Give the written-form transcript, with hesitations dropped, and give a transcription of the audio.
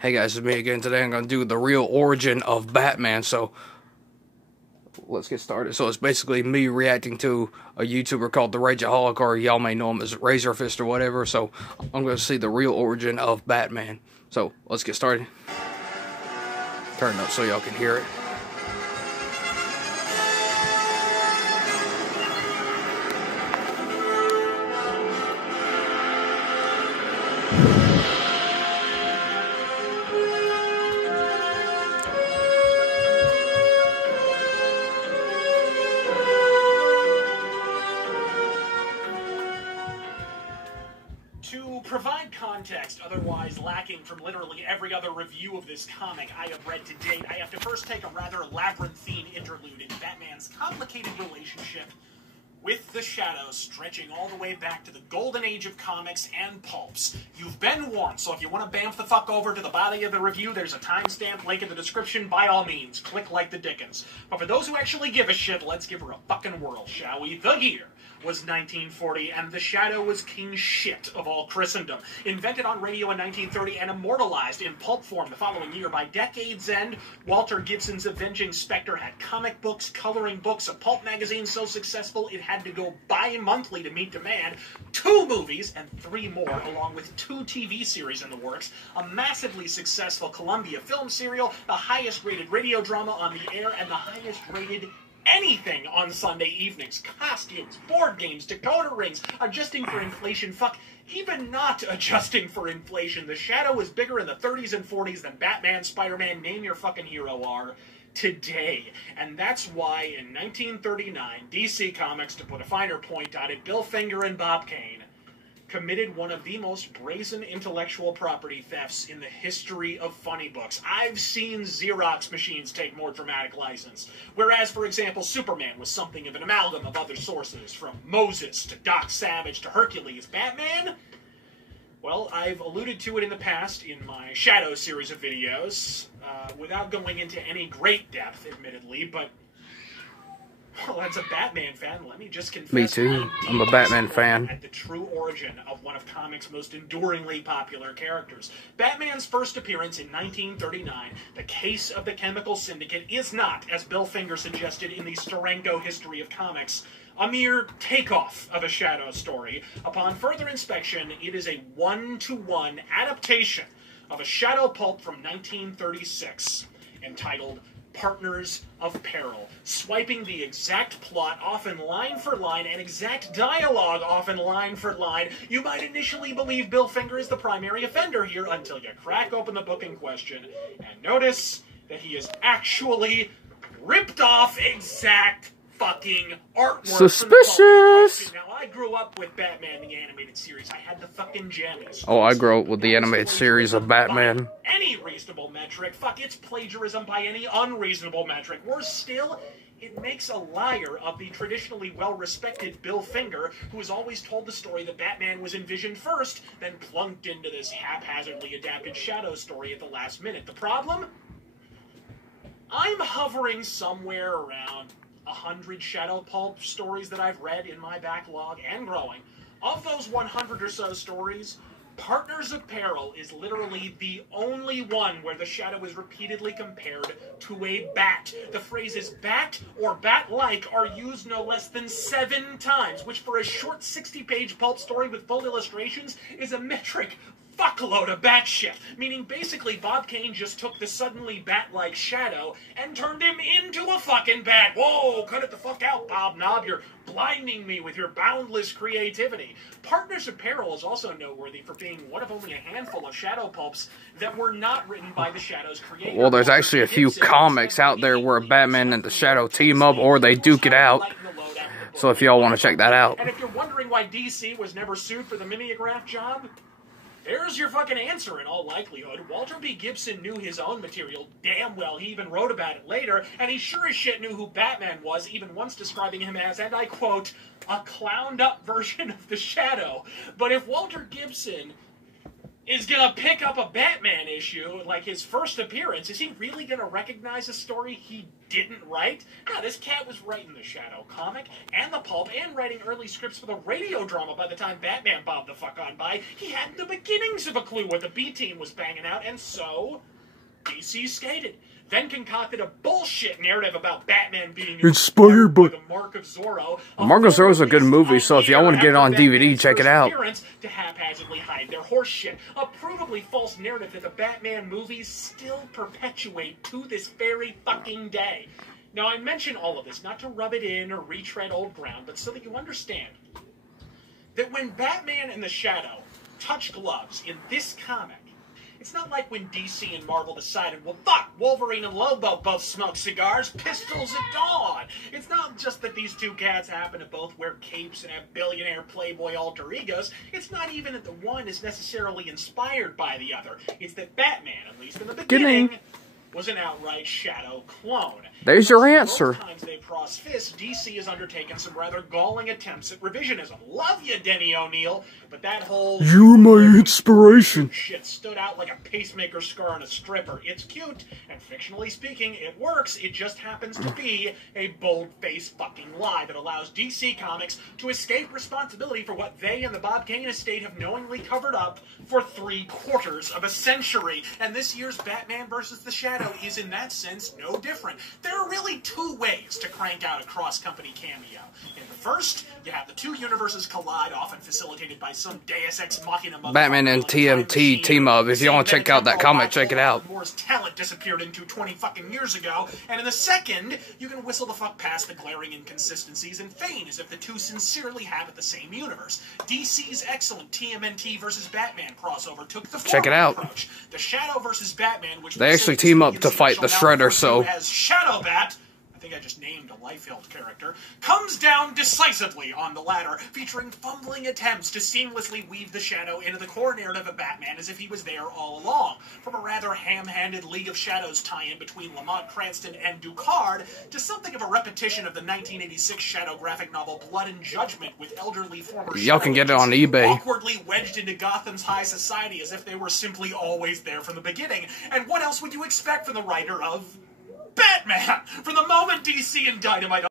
Hey guys, it's me again. Today I'm going to do the real origin of Batman, so let's get started. So it's basically me reacting to a YouTuber called The Rageaholic, or y'all may know him as Razorfist or whatever, so I'm going to see the real origin of Batman. So let's get started. Turn it up so y'all can hear it. To provide context, otherwise lacking from literally every other review of this comic I have read to date, I have to first take a rather labyrinthine interlude in Batman's complicated relationship with the Shadow, stretching all the way back to the golden age of comics and pulps. You've been warned, so if you want to bamf the fuck over to the body of the review, there's a timestamp link in the description. By all means, click like the Dickens. But for those who actually give a shit, let's give her a fucking whirl, shall we? The year was 1940, and the Shadow was king shit of all Christendom. Invented on radio in 1930 and immortalized in pulp form the following year, by decade's end, Walter Gibson's Avenging Spectre had comic books, coloring books, a pulp magazine so successful it had to go bi-monthly to meet demand, 2 movies and 3 more, along with 2 TV series in the works, a massively successful Columbia film serial, the highest rated radio drama on the air, and the highest rated anything on Sunday evenings. Costumes, board games, decoder rings, adjusting for inflation. Fuck, even not adjusting for inflation, the Shadow was bigger in the 30s and 40s than Batman, Spider-Man, name your fucking hero are today. And that's why in 1939, DC Comics, to put a finer point on it, Bill Finger and Bob Kane committed one of the most brazen intellectual property thefts in the history of funny books. I've seen Xerox machines take more dramatic license. Whereas, for example, Superman was something of an amalgam of other sources, from Moses to Doc Savage to Hercules. Batman? Well, I've alluded to it in the past in my Shadow series of videos, without going into any great depth, admittedly, but well, as a Batman fan, let me just confess. Me too. I'm a Batman fan. At the true origin of one of comics' most enduringly popular characters. Batman's first appearance in 1939, The Case of the Chemical Syndicate, is not, as Bill Finger suggested in the Steranko History of Comics, a mere takeoff of a Shadow story. Upon further inspection, it is a 1-to-1 adaptation of a Shadow pulp from 1936, entitled Partners of Peril, swiping the exact plot, often line for line, and exact dialogue, often line for line. You might initially believe Bill Finger is the primary offender here until you crack open the book in question and notice that he is actually ripped off exact fucking artwork. Suspicious! Now, I grew up with Batman the Animated Series. I had the fucking jammies. Oh, I grew up with the animated series of Batman. By any reasonable metric. Fuck, it's plagiarism by any unreasonable metric. Worse still, it makes a liar of the traditionally well-respected Bill Finger, who has always told the story that Batman was envisioned first, then plunked into this haphazardly adapted Shadow story at the last minute. The problem? I'm hovering somewhere around 100 Shadow pulp stories that I've read in my backlog, and growing. Of those 100 or so stories, Partners of Peril is literally the only one where the Shadow is repeatedly compared to a bat. The phrases bat or bat-like are used no less than 7 times, which for a short 60-page pulp story with full illustrations is a metric fuckload of bat shit. Meaning basically Bob Kane just took the suddenly bat-like Shadow and turned him into a fucking bat. Whoa, cut it the fuck out, Bob Knob. You're blinding me with your boundless creativity. Partners of Peril is also noteworthy for being one of only a handful of Shadow pulps that were not written by the Shadow's creator. Well, there's actually a few comics out there where Batman and the Shadow team up, or they duke it out. So if y'all want to check that out. And if you're wondering why DC was never sued for the mimeograph job, there's your fucking answer in all likelihood. Walter B. Gibson knew his own material damn well. He even wrote about it later, and he sure as shit knew who Batman was, even once describing him as, and I quote, a clowned-up version of the Shadow. But if Walter Gibson is gonna pick up a Batman issue, like his first appearance. Is he really gonna recognize a story he didn't write? No, this cat was writing the Shadow comic and the pulp and writing early scripts for the radio drama by the time Batman bobbed the fuck on by. He had the beginnings of a clue what the B-team was banging out, and so DC skated. Then concocted a bullshit narrative about Batman being inspired by the Mark of Zorro. Mark of Zorro's a good movie, so if y'all want to get it on DVD, check it out. To haphazardly hide their horse shit. A provably false narrative that the Batman movies still perpetuate to this very fucking day. Now, I mention all of this not to rub it in or retread old ground, but so that you understand that when Batman and the Shadow touch gloves in this comic, it's not like when DC and Marvel decided, well, fuck, Wolverine and Lobo both smoke cigars, pistols at dawn. It's not just that these two cats happen to both wear capes and have billionaire playboy alter egos. It's not even that the one is necessarily inspired by the other. It's that Batman, at least in the beginning, was an outright Shadow clone. There's your answer. Both times they've crossed fists, DC has undertaken some rather galling attempts at revisionism. Love you, Denny O'Neil, but that whole "you're my inspiration" shit stood out like a pacemaker scar on a stripper. It's cute, and fictionally speaking, it works. It just happens to be a bold-faced fucking lie that allows DC Comics to escape responsibility for what they and the Bob Kane estate have knowingly covered up for 3/4 of a century. And this year's Batman vs. the Shadow is, in that sense, no different. There are really two ways to crank out a cross-company cameo. In the first, you have the two universes collide, often facilitated by some Deus Ex Machina. Batman and TMT team up. If you want to check out that comic, check it out. Moore's talent disappeared into 20 fucking years ago. And in the second, you can whistle the fuck past the glaring inconsistencies and feign as if the two sincerely have it the same universe. DC's excellent TMNT versus Batman crossover took the check it out. Approach. The Shadow versus Batman, which they actually team up to fight the Shredder, so as Shadow Bat, I think I just named a Liefeld character, comes down decisively on the latter, featuring fumbling attempts to seamlessly weave the Shadow into the core narrative of Batman as if he was there all along. From a rather ham-handed League of Shadows tie-in between Lamont Cranston and Ducard, to something of a repetition of the 1986 Shadow graphic novel Blood and Judgment with elderly former y'all can get it on eBay. Awkwardly wedged into Gotham's high society as if they were simply always there from the beginning. And what else would you expect from the writer of Batman? From the moment DC and Dynamite